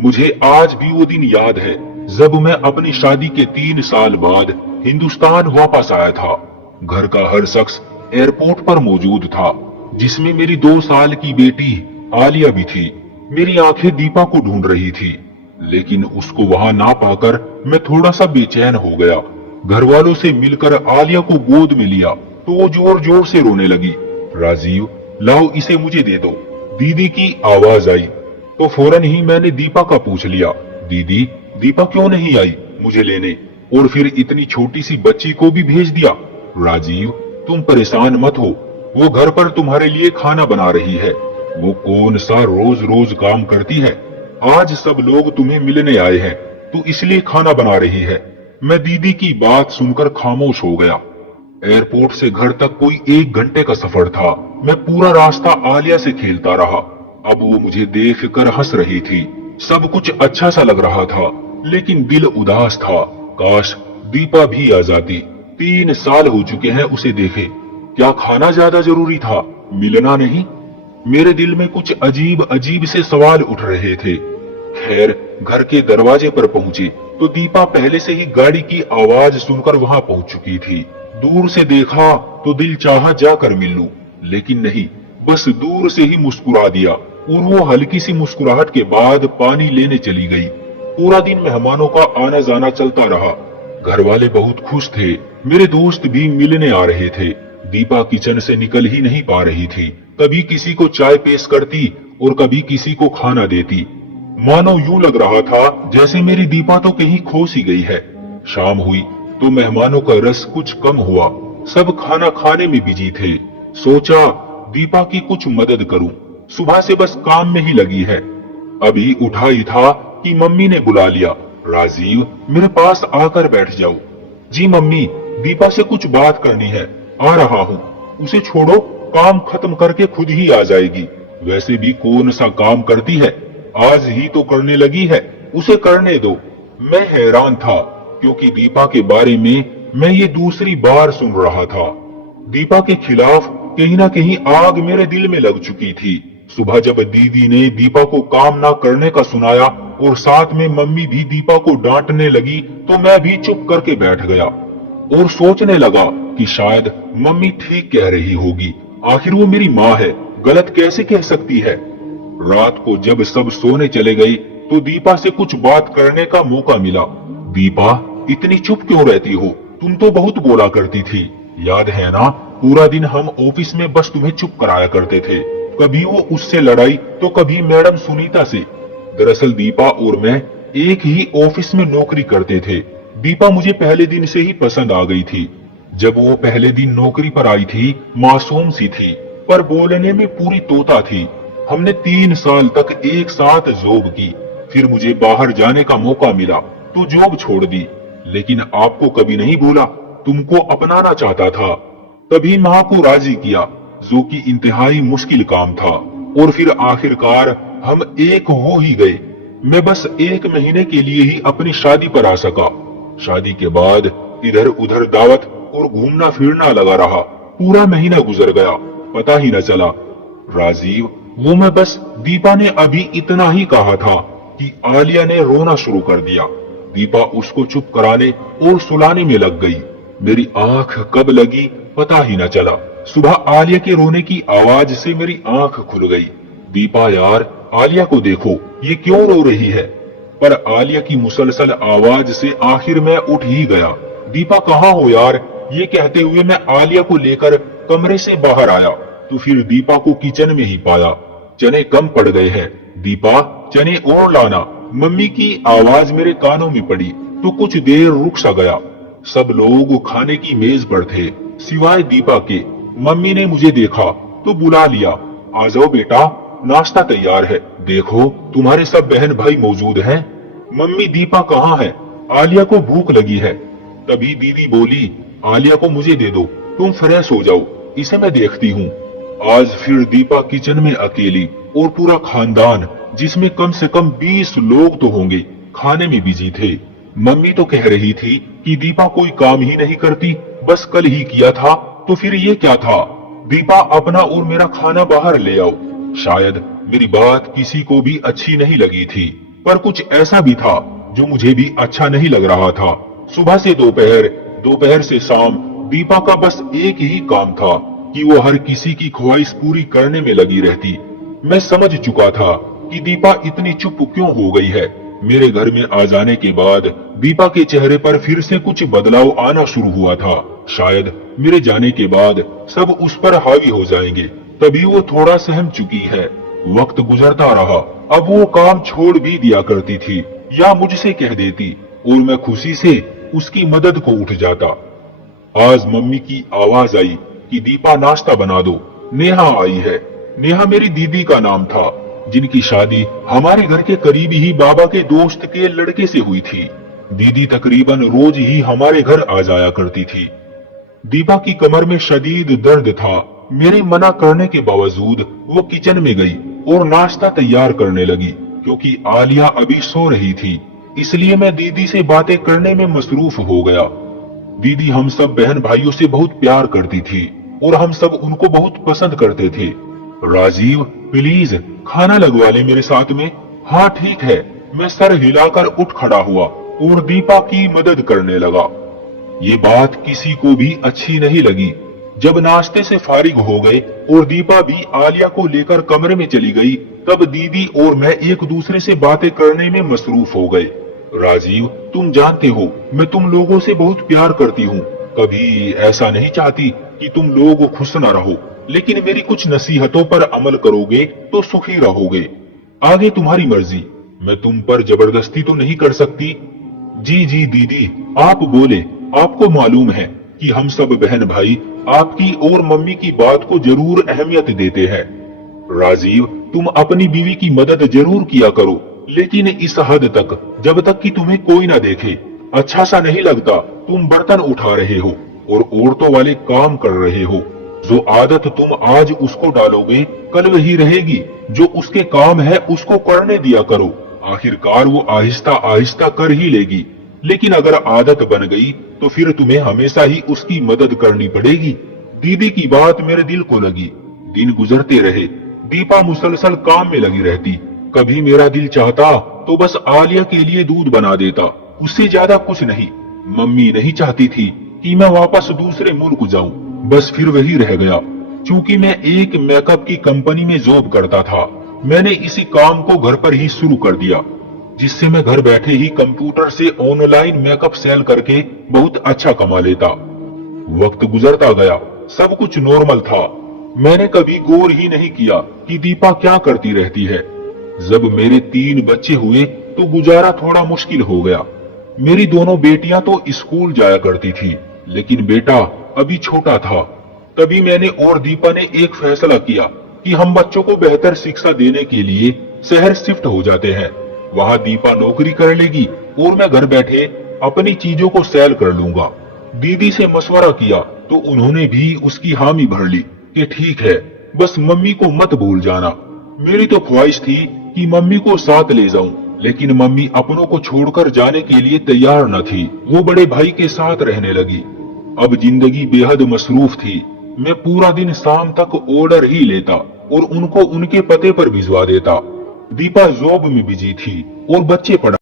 मुझे आज भी वो दिन याद है जब मैं अपनी शादी के 3 साल बाद हिंदुस्तान वापस आया था। घर का हर शख्स एयरपोर्ट पर मौजूद था, जिसमें मेरी 2 साल की बेटी आलिया भी थी। मेरी आंखें दीपा को ढूंढ रही थी, लेकिन उसको वहां ना पाकर मैं थोड़ा सा बेचैन हो गया। घर वालों से मिलकर आलिया को गोद में लिया तो वो जोर जोर से रोने लगी। राजीव, लाओ इसे मुझे दे दो, दीदी की आवाज आई। तो फौरन ही मैंने दीपा का पूछ लिया, दीदी, दीपा क्यों नहीं आई मुझे लेने, और फिर इतनी छोटी सी बच्ची को भी भेज दिया। राजीव, तुम परेशान मत हो, वो घर पर तुम्हारे लिए खाना बना रही है। वो कौन सा रोज रोज काम करती है, आज सब लोग तुम्हें मिलने आए हैं तो इसलिए खाना बना रही है। मैं दीदी की बात सुनकर खामोश हो गया। एयरपोर्ट से घर तक कोई 1 घंटे का सफर था। मैं पूरा रास्ता आलिया से खेलता रहा। अब वो मुझे देख कर हंस रही थी। सब कुछ अच्छा सा लग रहा था, लेकिन दिल उदास था। काश दीपा भी आ जाती। 3 साल हो चुके हैं उसे देखे। क्या खाना ज्यादा जरूरी था, मिलना नहीं? मेरे दिल में कुछ अजीब अजीब से सवाल उठ रहे थे। खैर, घर के दरवाजे पर पहुंचे तो दीपा पहले से ही गाड़ी की आवाज सुनकर वहां पहुंच चुकी थी। दूर से देखा तो दिल चाहा जाकर मिल लूं, लेकिन नहीं, बस दूर से ही मुस्कुरा दिया। और वो हल्की सी मुस्कुराहट के बाद पानी लेने चली गई। पूरा दिन मेहमानों का आना जाना चलता रहा। घर वाले बहुत खुश थे। मेरे दोस्त भी मिलने आ रहे थे। दीपा किचन से निकल ही नहीं पा रही थी। कभी किसी को चाय पेश करती और कभी किसी को खाना देती। मानो यूं लग रहा था जैसे मेरी दीपा तो कहीं खो सी गई है। शाम हुई तो मेहमानों का रस कुछ कम हुआ। सब खाना खाने में बिजी थे। सोचा दीपा की कुछ मदद करूं। सुबह से बस काम में ही लगी है। अभी उठा ही था कि मम्मी ने बुला लिया, राजीव, मेरे पास आकर बैठ जाओ। जी मम्मी, दीपा से कुछ बात करनी है, आ रहा हूँ। उसे छोड़ो, काम खत्म करके खुद ही आ जाएगी। वैसे भी कौन सा काम करती है, आज ही तो करने लगी है, उसे करने दो। मैं हैरान था, क्योंकि दीपा के बारे में मैं ये दूसरी बार सुन रहा था। दीपा के खिलाफ कहीं ना कहीं आग मेरे दिल में लग चुकी थी। सुबह जब दीदी ने दीपा को काम ना करने का सुनाया और साथ में मम्मी भी दीपा को डांटने लगी, तो मैं भी चुप करके बैठ गया और सोचने लगा कि शायद मम्मी ठीक कह रही होगी। आखिर वो मेरी माँ है, गलत कैसे कह सकती है। रात को जब सब सोने चले गए तो दीपा से कुछ बात करने का मौका मिला। दीपा, इतनी चुप क्यों रहती हो? तुम तो बहुत बोला करती थी, याद है ना? पूरा दिन हम ऑफिस में बस तुम्हें चुप कराया करते थे। कभी वो उससे लड़ाई तो कभी मैडम सुनीता से। दरअसल दीपा और मैं एक ही ऑफिस में नौकरी करते थे। दीपा मुझे पहले दिन से ही पसंद आ गई थी। जब वो पहले दिन नौकरी पर आई थी, मासूम सी थी, पर बोलने में पूरी तोता थी। हमने 3 साल तक एक साथ जॉब की। फिर मुझे बाहर जाने का मौका मिला तो जॉब छोड़ दी, लेकिन आपको कभी नहीं बोला, तुमको अपनाना चाहता था। तभी माँ को राजी किया, जो कि इंतहाई मुश्किल काम था। और फिर आखिरकार हम एक हो ही गए। मैं बस 1 महीने के लिए ही अपनी शादी पर आ सका। शादी के बाद इधर उधर दावत और घूमना फिरना लगा रहा। पूरा महीना गुजर गया, पता ही न चला। राजीव, वो मैं बस दीपा ने अभी इतना ही कहा था कि आलिया ने रोना शुरू कर दिया। दीपा उसको चुप कराने और सुलाने में लग गई। मेरी आंख कब लगी पता ही न चला। सुबह आलिया के रोने की आवाज से मेरी आंख खुल गई। दीपा यार, आलिया को देखो, ये क्यों रो रही है? पर आलिया की मुसलसल आवाज से आखिर मैं उठ ही गया। दीपा कहाँ हो यार? ये कहते हुए मैं आलिया को लेकर कमरे से बाहर आया तो फिर दीपा को किचन में ही पाया। चने कम पड़ गए हैं, दीपा चने और लाना। मम्मी की आवाज मेरे कानों में पड़ी तो कुछ देर रुक सा गया। सब लोग खाने की मेज पर थे, सिवाय दीपा के। मम्मी ने मुझे देखा तो बुला लिया, आ जाओ बेटा, नाश्ता तैयार है। देखो तुम्हारे सब बहन भाई मौजूद हैं। मम्मी, दीपा कहाँ है? आलिया को भूख लगी है। तभी दीदी बोली, आलिया को मुझे दे दो, तुम फ्रेश हो जाओ, इसे मैं देखती हूँ। आज फिर दीपा किचन में अकेली और पूरा खानदान, जिसमें कम से कम 20 लोग तो होंगे, खाने में बिजी थे। मम्मी तो कह रही थी कि दीपा कोई काम ही नहीं करती, बस कल ही किया था, तो फिर ये क्या था? दीपा, अपना और मेरा खाना बाहर ले आओ। शायद मेरी बात किसी को भी अच्छी नहीं लगी थी। पर कुछ ऐसा भी था जो मुझे भी अच्छा नहीं लग रहा था। सुबह से दोपहर, दोपहर से शाम दीपा का बस एक ही काम था कि वो हर किसी की ख्वाहिश पूरी करने में लगी रहती। मैं समझ चुका था कि दीपा इतनी चुप क्यों हो गई है। मेरे घर में आ जाने के बाद दीपा के चेहरे पर फिर से कुछ बदलाव आना शुरू हुआ था। शायद मेरे जाने के बाद सब उस पर हावी हो जाएंगे, तभी वो थोड़ा सहम चुकी है। वक्त गुजरता रहा, अब वो काम छोड़ भी दिया करती थी या मुझसे कह देती और मैं खुशी से उसकी मदद को उठ जाता। आज मम्मी की आवाज आई कि दीपा नाश्ता बना दो, नेहा आई है। नेहा मेरी दीदी का नाम था, जिनकी शादी हमारे घर के करीब ही बाबा के दोस्त के लड़के से हुई थी। दीदी तकरीबन रोज ही हमारे घर आ जाया करती थी। दीपा की कमर में शदीद दर्द था। मेरे मना करने के बावजूद वो किचन में गई और नाश्ता तैयार करने लगी। क्योंकि आलिया अभी सो रही थी, इसलिए मैं दीदी से बातें करने में मसरूफ हो गया। दीदी हम सब बहन भाइयों से बहुत प्यार करती थी और हम सब उनको बहुत पसंद करते थे। राजीव, प्लीज खाना लगवा ले मेरे साथ में। हाँ ठीक है। मैं सर हिलाकर उठ खड़ा हुआ और दीपा की मदद करने लगा। ये बात किसी को भी अच्छी नहीं लगी। जब नाश्ते से फारिग हो गए और दीपा भी आलिया को लेकर कमरे में चली गई, तब दीदी और मैं एक दूसरे से बातें करने में मसरूफ हो गए। राजीव, तुम जानते हो मैं तुम लोगों से बहुत प्यार करती हूँ। कभी ऐसा नहीं चाहती कि तुम लोग खुश न रहो, लेकिन मेरी कुछ नसीहतों पर अमल करोगे तो सुखी रहोगे। आगे तुम्हारी मर्जी, मैं तुम पर जबरदस्ती तो नहीं कर सकती। जी जी दीदी, आप बोले। आपको मालूम है कि हम सब बहन भाई आपकी और मम्मी की बात को जरूर अहमियत देते हैं। राजीव, तुम अपनी बीवी की मदद जरूर किया करो, लेकिन इस हद तक जब तक कि तुम्हें कोई ना देखे। अच्छा सा नहीं लगता तुम बर्तन उठा रहे हो और औरतों वाले काम कर रहे हो। जो आदत तुम आज उसको डालोगे, कल वही रहेगी। जो उसके काम है उसको करने दिया करो, आखिरकार वो आहिस्ता आहिस्ता कर ही लेगी। लेकिन अगर आदत बन गई तो फिर तुम्हें हमेशा ही उसकी मदद करनी पड़ेगी। दीदी की बात मेरे दिल को लगी। दिन गुजरते रहे, दीपा मुसलसल काम में लगी रहती। कभी मेरा दिल चाहता तो बस आलिया के लिए दूध बना देता, उससे ज्यादा कुछ नहीं। मम्मी नहीं चाहती थी कि मैं वापस दूसरे मुल्क जाऊं, बस फिर वही रह गया। चूंकि मैं एक मेकअप की कंपनी में जॉब करता था, मैंने इसी काम को घर पर ही शुरू कर दिया, जिससे मैं घर बैठे ही कंप्यूटर से ऑनलाइन मेकअप सेल करके बहुत अच्छा कमा लेता। वक्त गुजरता गया, सब कुछ नॉर्मल था। मैंने कभी गौर ही नहीं किया कि दीपा क्या करती रहती है। जब मेरे 3 बच्चे हुए तो गुजारा थोड़ा मुश्किल हो गया। मेरी दोनों बेटियां तो स्कूल जाया करती थी, लेकिन बेटा अभी छोटा था। तभी मैंने और दीपा ने एक फैसला किया कि हम बच्चों को बेहतर शिक्षा देने के लिए शहर शिफ्ट हो जाते हैं। वहाँ दीपा नौकरी कर लेगी और मैं घर बैठे अपनी चीजों को सेल कर लूंगा। दीदी से मशवरा किया तो उन्होंने भी उसकी हामी भर ली कि ठीक है, बस मम्मी को मत भूल जाना। मेरी तो ख्वाहिश थी कि मम्मी को साथ ले जाऊं, लेकिन मम्मी अपनों को छोड़कर जाने के लिए तैयार न थी। वो बड़े भाई के साथ रहने लगी। अब जिंदगी बेहद मसरूफ थी। मैं पूरा दिन शाम तक ऑर्डर ही लेता और उनको उनके पते पर भिजवा देता। दीपा जॉब में बिजी थी और बच्चे पढ़ा